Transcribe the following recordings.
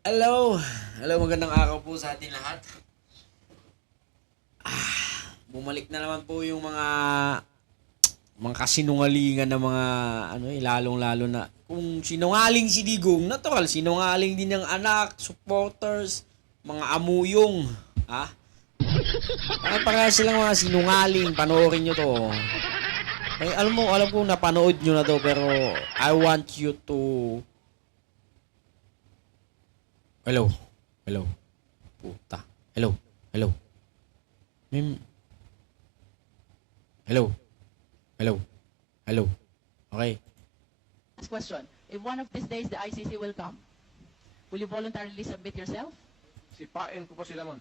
Hello! Hello, magandang araw po sa atin lahat. Bumalik na naman po yung mga kasinungalingan na mga lalong-lalo na kung sinungaling si Digong, natural sinungaling din ng anak, supporters, mga amuyong, ha? Para silang mga sinungaling, panoorin nyo to. Ay, alam ko napanood nyo na to pero I want you to Hello. Hello. Puta. Hello. Hello. Mim. Hello. Hello. Hello. Okay. Last question. If one of these days the ICC will come, will you voluntarily submit yourself? Sipain ko pa sila man.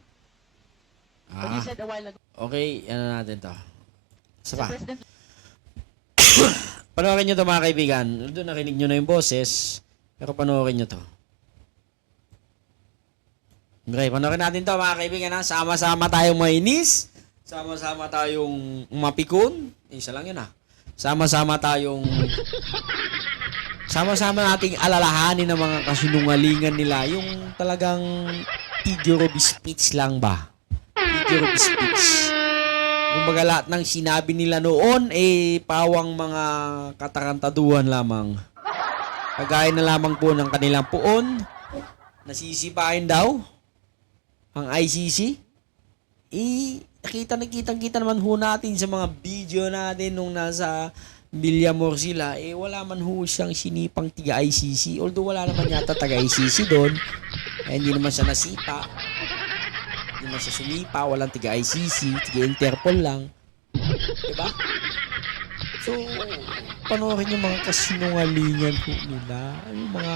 But you said a while ago, Okay, ano natin to. Isa the pa. President Panoorin nyo to mga kaibigan. Doon narinig nyo na yung boses. Pero panoorin nyo to. Okay, panoorin natin to mga kaibigan. Ha? Sama-sama tayong mainis. Sama-sama tayong mapikon. Isa lang yun ha. Sama-sama nating alalahanin ng mga kasinungalingan nila. Yung talagang figure of speech lang ba? Figure of speech. Kumbaga lahat ng sinabi nila noon pawang mga katarantaduhan lamang. Kagaya na lamang po ng kanilang puon. Nasisipain daw ang ICC. Nakita naman ho natin sa mga video natin nung nasa Villamor sila, wala man ho siyang sinipang tiga ICC. Although wala naman yata taga ICC doon. Hindi naman siya nasipa. Hindi naman siya sumipa. Walang tiga ICC. Tiga Interpol lang. Diba? So, panoorin yung mga kasinungalingan po nila. Yung mga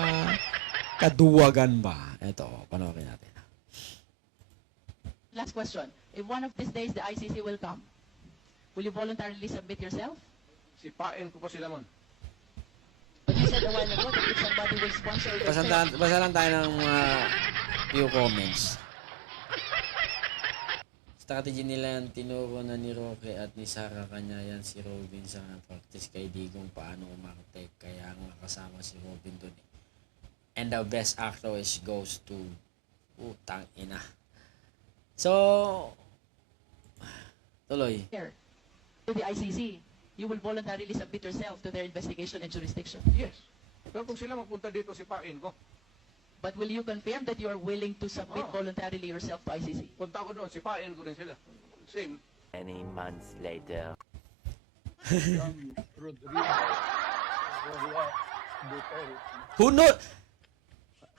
kaduwagan ba? Ito, panoorin natin. last question. If one of these days the ICC will come, will you voluntarily submit yourself? Sipain ko pa sila man. But you said a while ago that if somebody will sponsor your case, Basa lang tayo ng mga few comments. Strategy nila yan, tinuro na ni Roque at ni Sarah kanya yan si Robin sa practice kay Digong paano umarte. Kaya nga kasama si Robin dun. And the best actor is goes to utang ina. So, tuloy. here to the ICC, you will voluntarily submit yourself to their investigation and jurisdiction. Yes. Pero kung sila magpunta dito, sipain ko. But will you confirm that you are willing to submit Oh. voluntarily yourself to ICC? Punta ko doon, sipain ko rin sila. Same. Many months later. Who knows?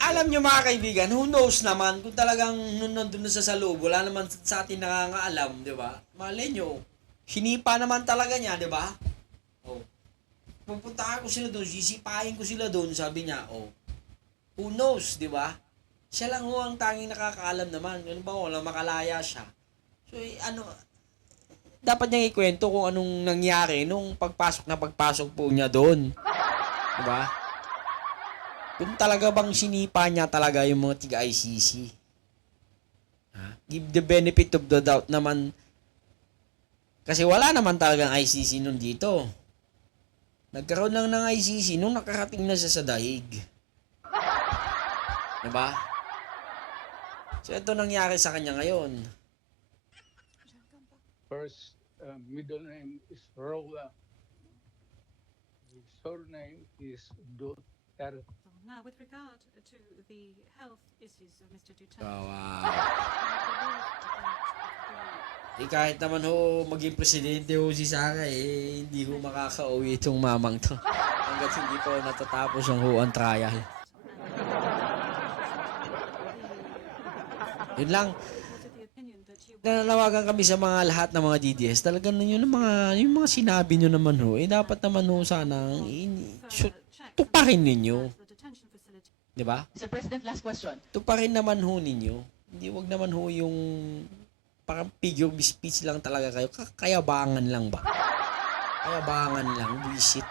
Alam nyo mga kaibigan, who knows naman kung talagang nandun na sa loob, wala naman sa atin nakakaalam, di ba? Malay nyo, sinipa naman talaga niya, di ba? Oh. Pupuntahan ko sila doon, sisipain ko sila doon, sabi niya, oh. Who knows, di ba? Siya lang ho ang tanging nakakaalam naman. Ano ba, walang makalaya siya. So, dapat niyang ikwento kung anong nangyari nung pagpasok po niya doon. Di ba? Kung talaga bang sinipa niya talaga yung mga tiga-ICC. Give the benefit of the doubt naman. Kasi wala naman talagang ICC nun dito. Nagkaroon lang ng ICC nung nakarating na siya sa daig. Diba? So ito nangyari sa kanya ngayon. First middle name is Rola. The surname is Duterte. Now, with regard to the health issues of Mr. Duterte, Wow. Kahit naman ho maging presidente ho si Sara hindi ho makakauwi itong mamang to. Hanggat hindi po natatapos ang huan trial. Yun lang. was of the opinion that you Nanawagan kami sa mga lahat ng mga DDS. Talagang yung mga sinabi nyo naman ho, dapat naman ho sanang tuparin ninyo. the detention facility. Di ba? Mr. President, last question. Tuparin naman ho ninyo. Hindi, wag naman ho yung parang figure of speech lang talaga kayo. Kayabangan lang ba? Kayabangan lang. Buisit.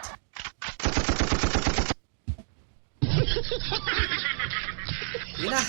Yun na.